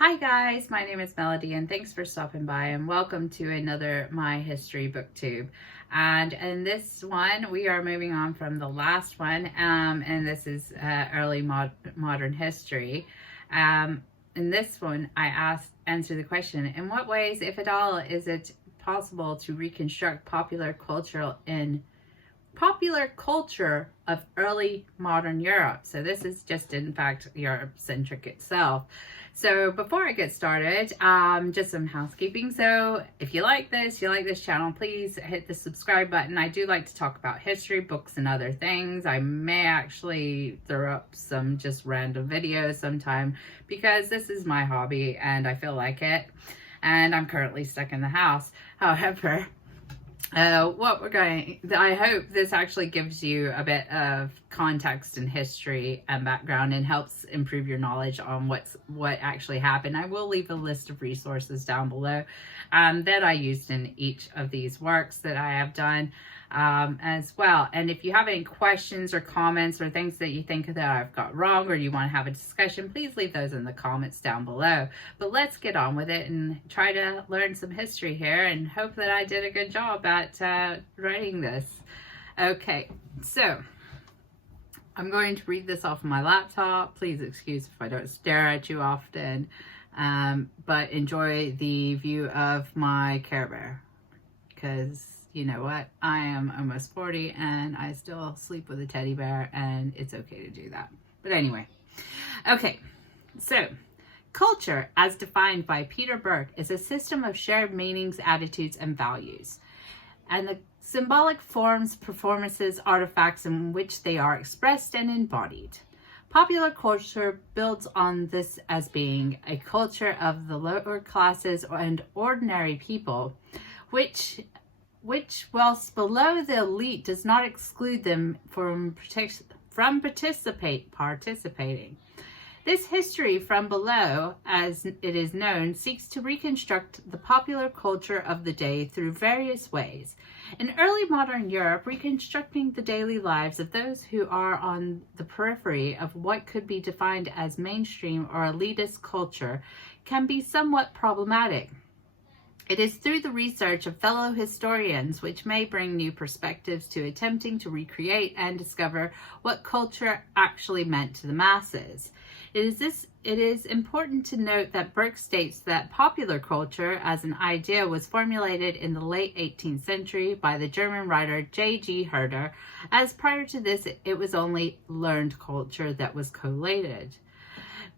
Hi guys, my name is Melody and thanks for stopping by and welcome to another My History Booktube. And in this one, we are moving on from the last one, and this is early modern history. In this one, I answer the question, in what ways, if at all, is it possible to reconstruct popular culture of early modern Europe? So this is just, in fact, Eurocentric itself. So before I get started, just some housekeeping. So if you like this channel, please hit the subscribe button. I do like to talk about history, books, and other things. I may actually throw up some just random videos sometime because this is my hobby and I feel like it. And I'm currently stuck in the house. However, I hope this actually gives you a bit of context and history and background and helps improve your knowledge on what actually happened. I will leave a list of resources down below that I used in each of these works that I have done as well. And if you have any questions or comments or things that you think that I've got wrong or you want to have a discussion, please leave those in the comments down below. But let's get on with it and try to learn some history here and hope that I did a good job at writing this. Okay, so I'm going to read this off my laptop. Please excuse if I don't stare at you often, but enjoy the view of my Care Bear, because you know what? I am almost 40 and I still sleep with a teddy bear, and it's okay to do that. But anyway, okay, so culture, as defined by Peter Burke, is a system of shared meanings, attitudes, and values, and the symbolic forms, performances, artifacts in which they are expressed and embodied. Popular culture builds on this as being a culture of the lower classes and ordinary people, which whilst below the elite, does not exclude them from participating. This history from below, as it is known, seeks to reconstruct the popular culture of the day through various ways. In early modern Europe, reconstructing the daily lives of those who are on the periphery of what could be defined as mainstream or elitist culture can be somewhat problematic. It is through the research of fellow historians which may bring new perspectives to attempting to recreate and discover what culture actually meant to the masses. It is important to note that Burke states that popular culture as an idea was formulated in the late 18th century by the German writer J.G. Herder, as prior to this it was only learned culture that was collated.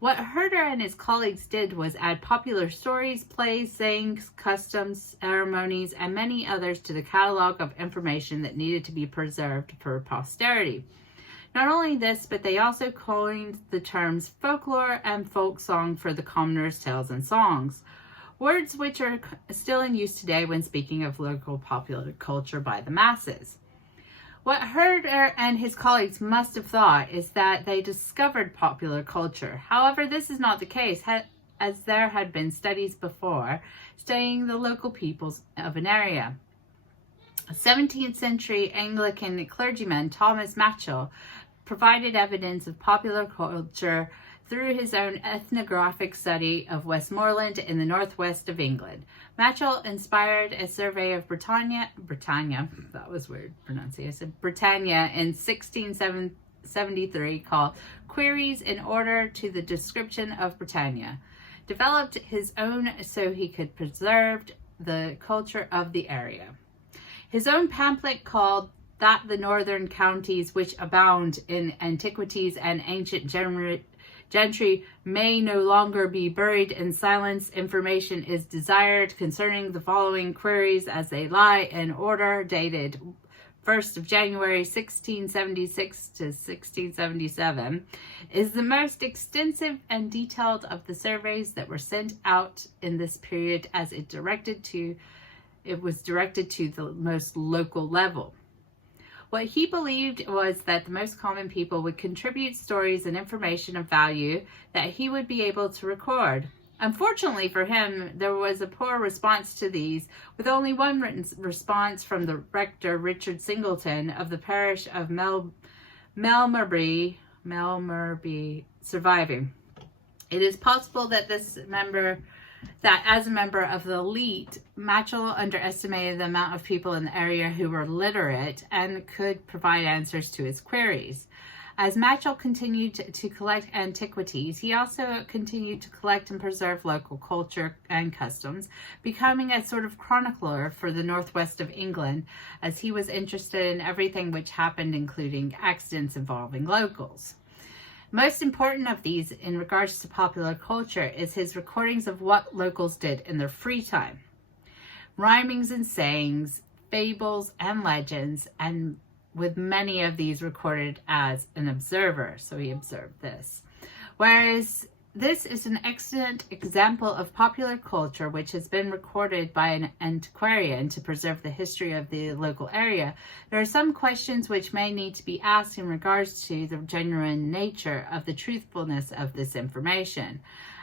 What Herder and his colleagues did was add popular stories, plays, sayings, customs, ceremonies, and many others to the catalog of information that needed to be preserved for posterity. Not only this, but they also coined the terms folklore and folk song for the commoners' tales and songs, words which are still in use today when speaking of local popular culture by the masses. What Herder and his colleagues must have thought is that they discovered popular culture. However, this is not the case, as there had been studies before studying the local peoples of an area. 17th century Anglican clergyman Thomas Machell provided evidence of popular culture through his own ethnographic study of Westmorland in the northwest of England. Machell inspired a survey of Britannia, that was weird pronunciation, Britannia in 1673 called Queries in Order to the Description of Britannia. Developed his own so he could preserve the culture of the area. His own pamphlet called That the Northern Counties which abound in antiquities and ancient gentry may no longer be buried in silence. Information is desired concerning the following queries as they lie in order, dated 1st of January 1676 to 1677, is the most extensive and detailed of the surveys that were sent out in this period, as it was directed to the most local level. What he believed was that the most common people would contribute stories and information of value that he would be able to record. Unfortunately for him, there was a poor response to these, with only one written response from the rector, Richard Singleton, of the parish of Melmerby surviving. It is possible that as a member of the elite, Machell underestimated the amount of people in the area who were literate and could provide answers to his queries. As Machell continued to collect antiquities, he also continued to collect and preserve local culture and customs, becoming a sort of chronicler for the northwest of England, as he was interested in everything which happened, including accidents involving locals. Most important of these in regards to popular culture is his recordings of what locals did in their free time. Rhymings and sayings, fables and legends, and with many of these recorded as an observer. So he observed this. Whereas this is an excellent example of popular culture which has been recorded by an antiquarian to preserve the history of the local area, there are some questions which may need to be asked in regards to the genuine nature of the truthfulness of this information.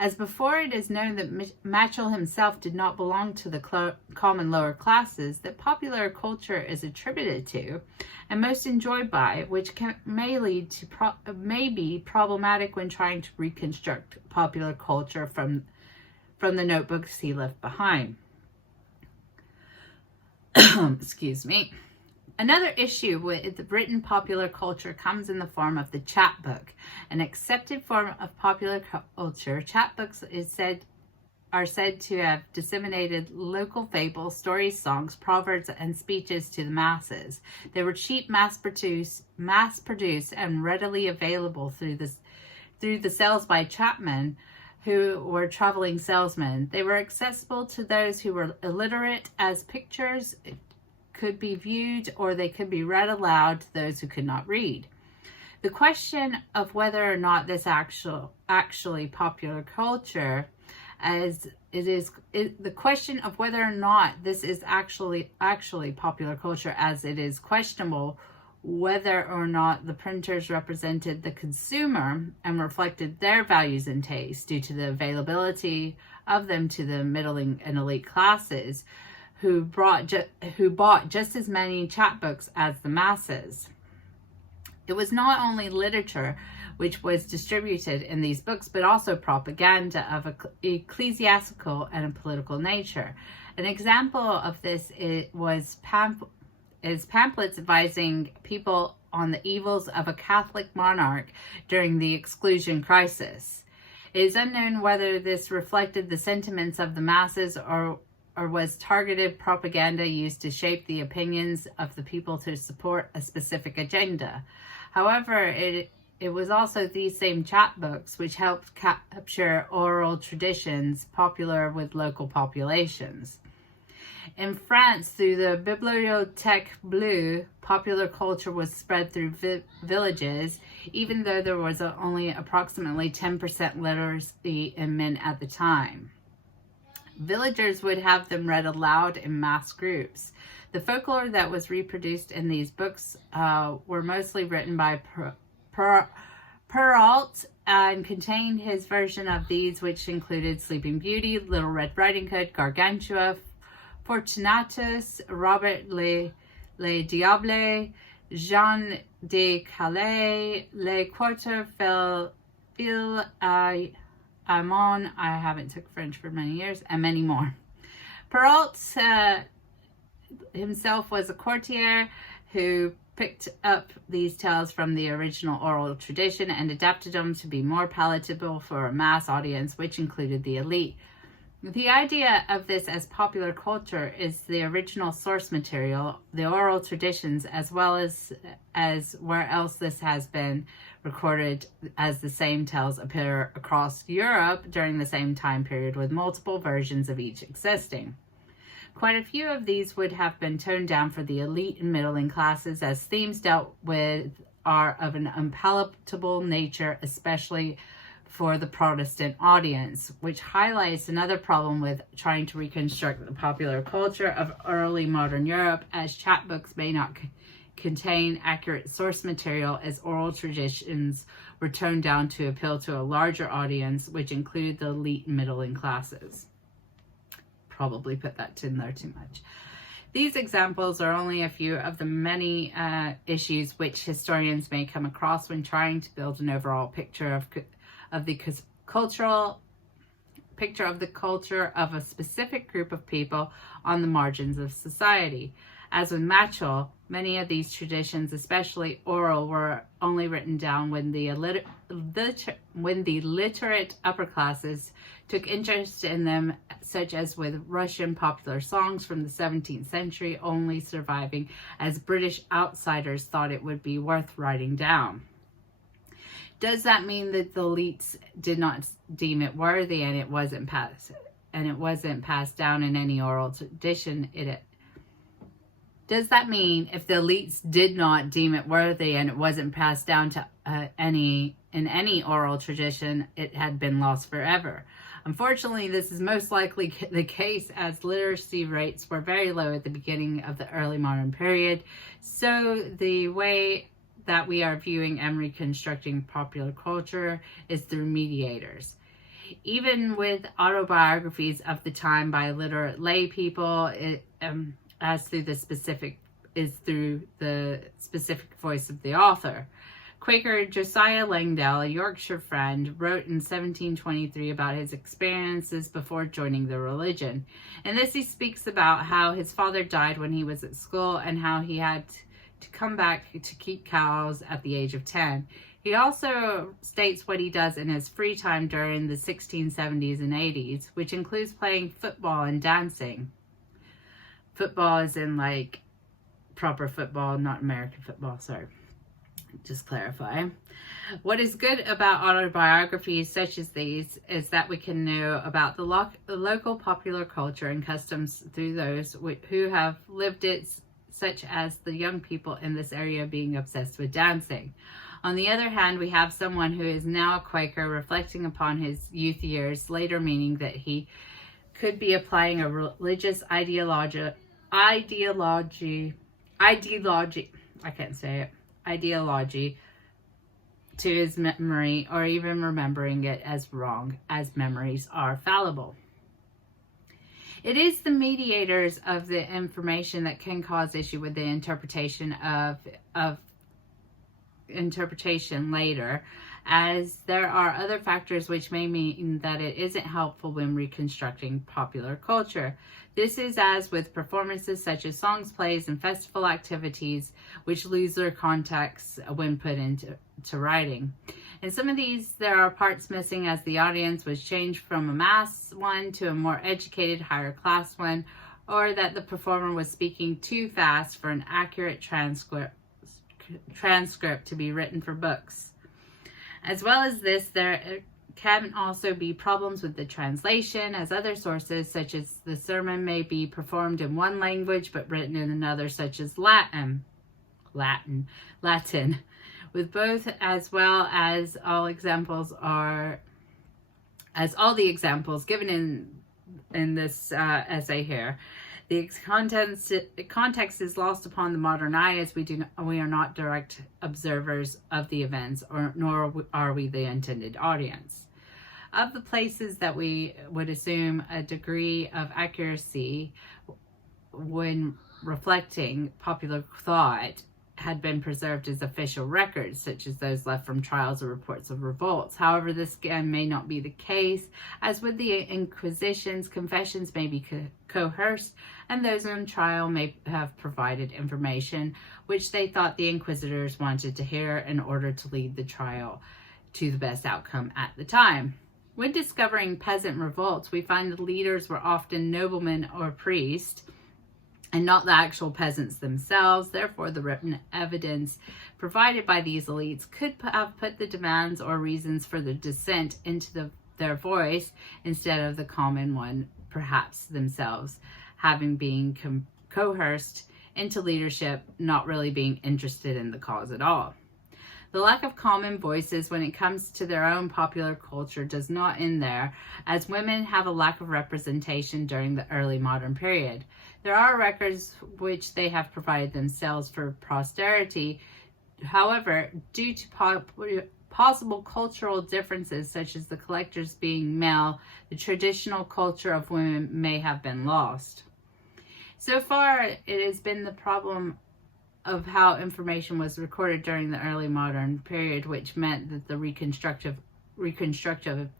As before, it is known that Machell himself did not belong to the common lower classes that popular culture is attributed to and most enjoyed by, which may be problematic when trying to reconstruct popular culture from the notebooks he left behind. Excuse me. Another issue with written popular culture comes in the form of the chapbook. An accepted form of popular culture, chapbooks are said to have disseminated local fables, stories, songs, proverbs, and speeches to the masses. They were cheap, mass-produced, and readily available through the sales by chapmen who were traveling salesmen. They were accessible to those who were illiterate, as pictures could be viewed or they could be read aloud to those who could not read. The question of whether or not this actually popular culture the question of whether or not this is actually popular culture, as it is questionable whether or not the printers represented the consumer and reflected their values and tastes due to the availability of them to the middling and elite classes who bought just as many chapbooks as the masses. It was not only literature which was distributed in these books, but also propaganda of an ecclesiastical and a political nature. An example of this is pamphlets advising people on the evils of a Catholic monarch during the exclusion crisis. It is unknown whether this reflected the sentiments of the masses or was targeted propaganda used to shape the opinions of the people to support a specific agenda. However, it was also these same chapbooks which helped capture oral traditions popular with local populations. In France, through the Bibliothèque Bleue, popular culture was spread through villages, even though there was only approximately 10% literacy in men at the time. Villagers would have them read aloud in mass groups. The folklore that was reproduced in these books were mostly written by Perrault and contained his version of these, which included Sleeping Beauty, Little Red Riding Hood, Gargantua, Fortunatus, Robert le Diable, Jean de Calais, Le Quarter Fil Amon, I haven't took French for many years, and many more. Perrault himself was a courtier who picked up these tales from the original oral tradition and adapted them to be more palatable for a mass audience, which included the elite. The idea of this as popular culture is the original source material, the oral traditions, as well as where else this has been recorded, as the same tales appear across Europe during the same time period, with multiple versions of each existing. Quite a few of these would have been toned down for the elite and middling classes, as themes dealt with are of an unpalatable nature, especially for the Protestant audience, which highlights another problem with trying to reconstruct the popular culture of early modern Europe, as chapbooks may not contain accurate source material, as oral traditions were toned down to appeal to a larger audience, which included the elite and middling classes. Probably put that in there too much. These examples are only a few of the many issues which historians may come across when trying to build an overall picture of the picture of the culture of a specific group of people on the margins of society. As with Machell, many of these traditions, especially oral, were only written down when the literate upper classes took interest in them, such as with Russian popular songs from the 17th century, only surviving as British outsiders thought it would be worth writing down. Does that mean that the elites did not deem it worthy and it wasn't passed down in any oral tradition? Does that mean if the elites did not deem it worthy and it wasn't passed down to any oral tradition, it had been lost forever? Unfortunately, this is most likely the case, as literacy rates were very low at the beginning of the early modern period. So the way that we are viewing and reconstructing popular culture is through mediators. Even with autobiographies of the time by literate lay people, through the specific voice of the author. Quaker Josiah Langdale, a Yorkshire friend, wrote in 1723 about his experiences before joining the religion. In this, he speaks about how his father died when he was at school and how he had to come back to keep cows at the age of 10. He also states what he does in his free time during the 1670s and 80s, which includes playing football and dancing. Football is in like proper football, not American football, sorry. Just clarify. What is good about autobiographies such as these is that we can know about the local popular culture and customs through those who have lived it, such as the young people in this area being obsessed with dancing. On the other hand, we have someone who is now a Quaker reflecting upon his youth years, later meaning that he could be applying a religious ideology to his memory, or even remembering it as wrong, as memories are fallible. It is the mediators of the information that can cause issue with the interpretation of interpretation later, as there are other factors which may mean that it isn't helpful when reconstructing popular culture. This is as with performances such as songs, plays, and festival activities, which lose their context when put into writing. In some of these, there are parts missing as the audience was changed from a mass one to a more educated, higher class one, or that the performer was speaking too fast for an accurate transcript to be written for books. As well as this, there can also be problems with the translation, as other sources, such as the sermon, may be performed in one language but written in another, such as Latin, with both, as well as all the examples given in this essay here. The context is lost upon the modern eye, as we are not direct observers of the events, nor are we the intended audience. Of the places that we would assume a degree of accuracy when reflecting popular thought had been preserved as official records, such as those left from trials or reports of revolts. However, this again may not be the case, as with the Inquisitions, confessions may be coerced, and those on trial may have provided information which they thought the inquisitors wanted to hear in order to lead the trial to the best outcome at the time. When discovering peasant revolts, we find the leaders were often noblemen or priests, and not the actual peasants themselves. Therefore, the written evidence provided by these elites could have put the demands or reasons for the dissent into their voice instead of the common one, perhaps themselves having been coerced into leadership, not really being interested in the cause at all. The lack of common voices when it comes to their own popular culture does not end there, as women have a lack of representation during the early modern period. There are records which they have provided themselves for posterity. However, due to possible cultural differences, such as the collectors being male, the traditional culture of women may have been lost. So far, it has been the problem of how information was recorded during the early modern period, which meant that the reconstruction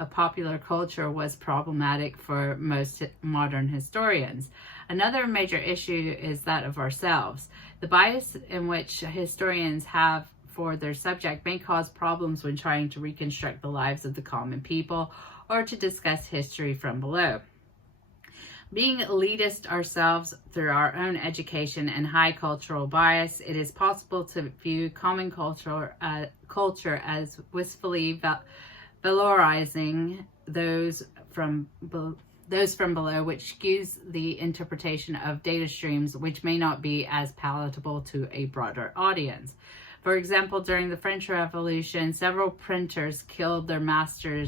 of popular culture was problematic for most modern historians. Another major issue is that of ourselves. The bias in which historians have for their subject may cause problems when trying to reconstruct the lives of the common people or to discuss history from below. Being elitist ourselves through our own education and high cultural bias, it is possible to view common culture as wistfully valorizing those from below, which skews the interpretation of data streams which may not be as palatable to a broader audience. For example, during the French Revolution, several printers killed their master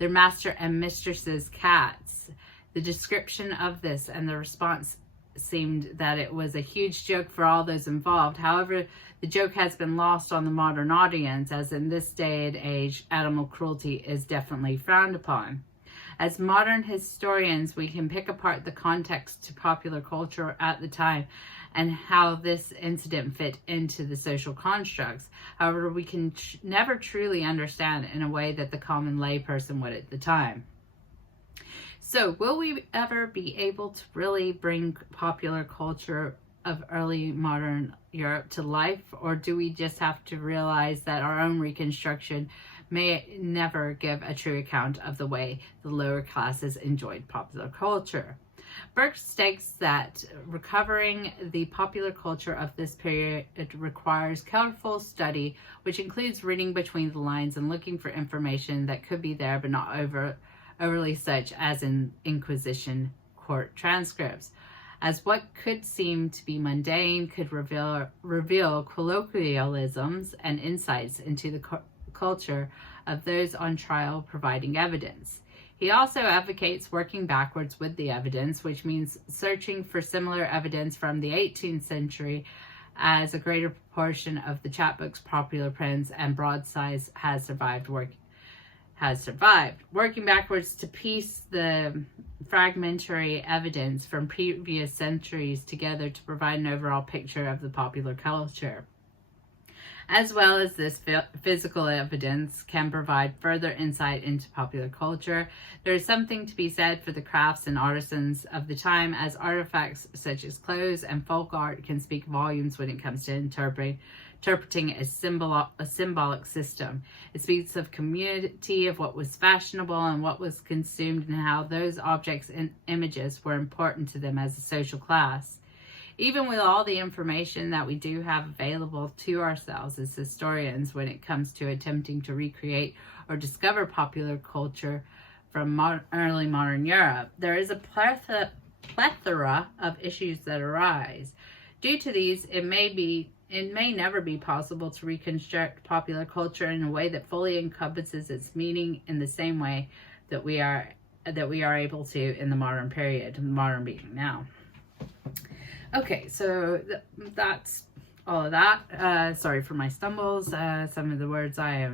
and mistress's cats. The description of this and the response seemed that it was a huge joke for all those involved. However, the joke has been lost on the modern audience, as in this day and age, animal cruelty is definitely frowned upon. As modern historians, we can pick apart the context to popular culture at the time and how this incident fit into the social constructs. However, we can never truly understand in a way that the common layperson would at the time. So, will we ever be able to really bring popular culture of early modern Europe to life, or do we just have to realize that our own reconstruction may never give a true account of the way the lower classes enjoyed popular culture? Burke states that recovering the popular culture of this period requires careful study, which includes reading between the lines and looking for information that could be there but not overly such as in Inquisition court transcripts, as what could seem to be mundane could reveal colloquialisms and insights into the culture of those on trial providing evidence. He also advocates working backwards with the evidence, which means searching for similar evidence from the 18th century, as a greater proportion of the chapbook's popular prints and broadsides has survived. Working backwards to piece the fragmentary evidence from previous centuries together to provide an overall picture of the popular culture. As well as this physical evidence can provide further insight into popular culture. There is something to be said for the crafts and artisans of the time, as artifacts such as clothes and folk art can speak volumes when it comes to interpreting a symbolic system. It speaks of community, of what was fashionable and what was consumed, and how those objects and images were important to them as a social class. Even with all the information that we do have available to ourselves as historians when it comes to attempting to recreate or discover popular culture from early modern Europe, there is a plethora of issues that arise. Due to these, it may never be possible to reconstruct popular culture in a way that fully encompasses its meaning in the same way that we are able to in the modern period, modern being now. Okay, so that's all of that. Sorry for my stumbles. Some of the words I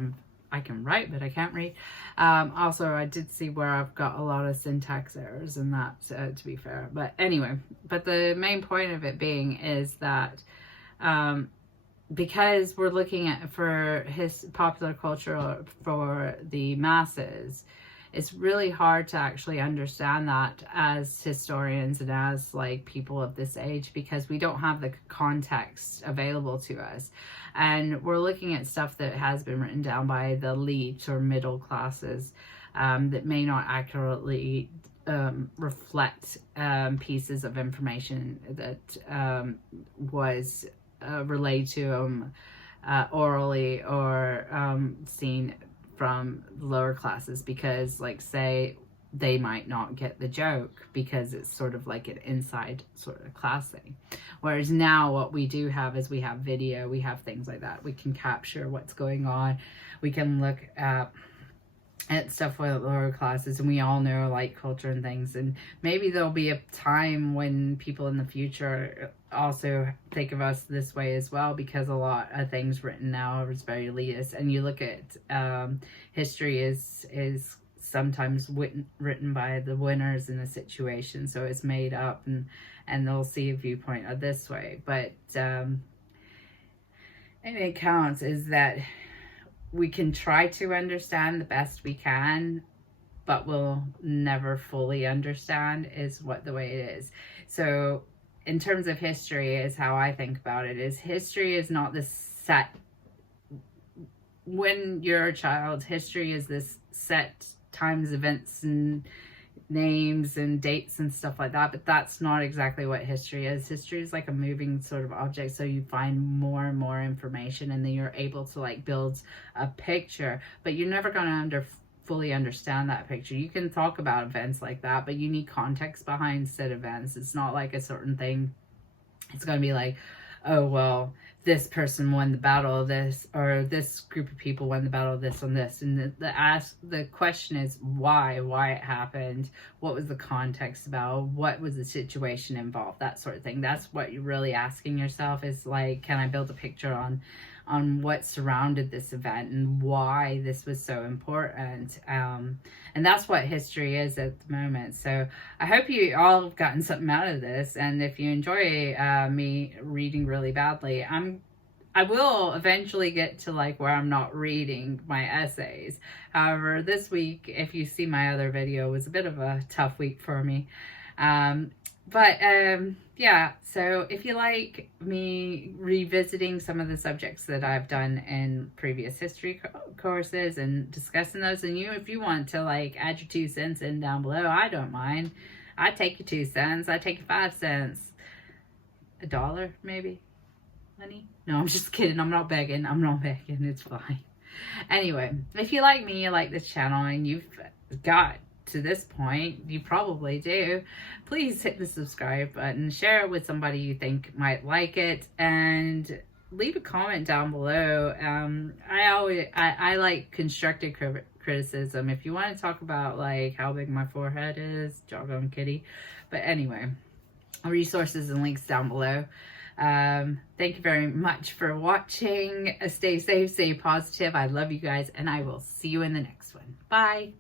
can write, but I can't read. Also, I did see where I've got a lot of syntax errors and that, to be fair. But anyway, but the main point of it being is that because we're looking for his popular culture for the masses, it's really hard to actually understand that as historians and as like people of this age, because we don't have the context available to us. And we're looking at stuff that has been written down by the elite or middle classes that may not accurately reflect pieces of information that was relayed to them orally or seen from lower classes, because like say they might not get the joke because it's sort of like an inside sort of class thing. Whereas now what we do have is we have video, we have things like that. We can capture what's going on. We can look at stuff with lower classes, and we all know like culture and things. And maybe there'll be a time when people in the future also think of us this way as well, because a lot of things written now is very elitist. And you look at history is sometimes written by the winners in a situation, so it's made up, and they'll see a viewpoint of this way. But and it counts is that we can try to understand the best we can, but we'll never fully understand is what the way it is. So in terms of history is how I think about it, is history is not this set, when you're a child, history is this set times, events, and names and dates and stuff like that, but that's not exactly what history is. History is like a moving sort of object, so you find more and more information, and then you're able to like build a picture, but you're never going to fully understand that picture. You can talk about events like that, but you need context behind said events. It's not like a certain thing. It's going to be like, oh, well, this person won the battle of this, or this group of people won the battle of this on this. And the question is why it happened, what was the context about, what was the situation involved, that sort of thing. That's what you're really asking yourself, is like, can I build a picture on what surrounded this event and why this was so important. And that's what history is at the moment. So I hope you all have gotten something out of this. And if you enjoy me reading really badly, I will eventually get to like where I'm not reading my essays. However, this week, if you see my other video, was a bit of a tough week for me. Yeah, so if you like me revisiting some of the subjects that I've done in previous history courses and discussing those, and if you want to like add your 2 cents in down below, I don't mind. I take your 2 cents. I take your 5 cents. $1 maybe, honey? No, I'm just kidding. I'm not begging. It's fine. Anyway, if you like me, you like this channel, and you've got to this point, you probably do, please hit the subscribe button, share it with somebody you think might like it, and leave a comment down below. I like constructive criticism. If you want to talk about like how big my forehead is, jog on kitty. But anyway, resources and links down below. Thank you very much for watching. Stay safe, stay positive. I love you guys, and I will see you in the next one. Bye.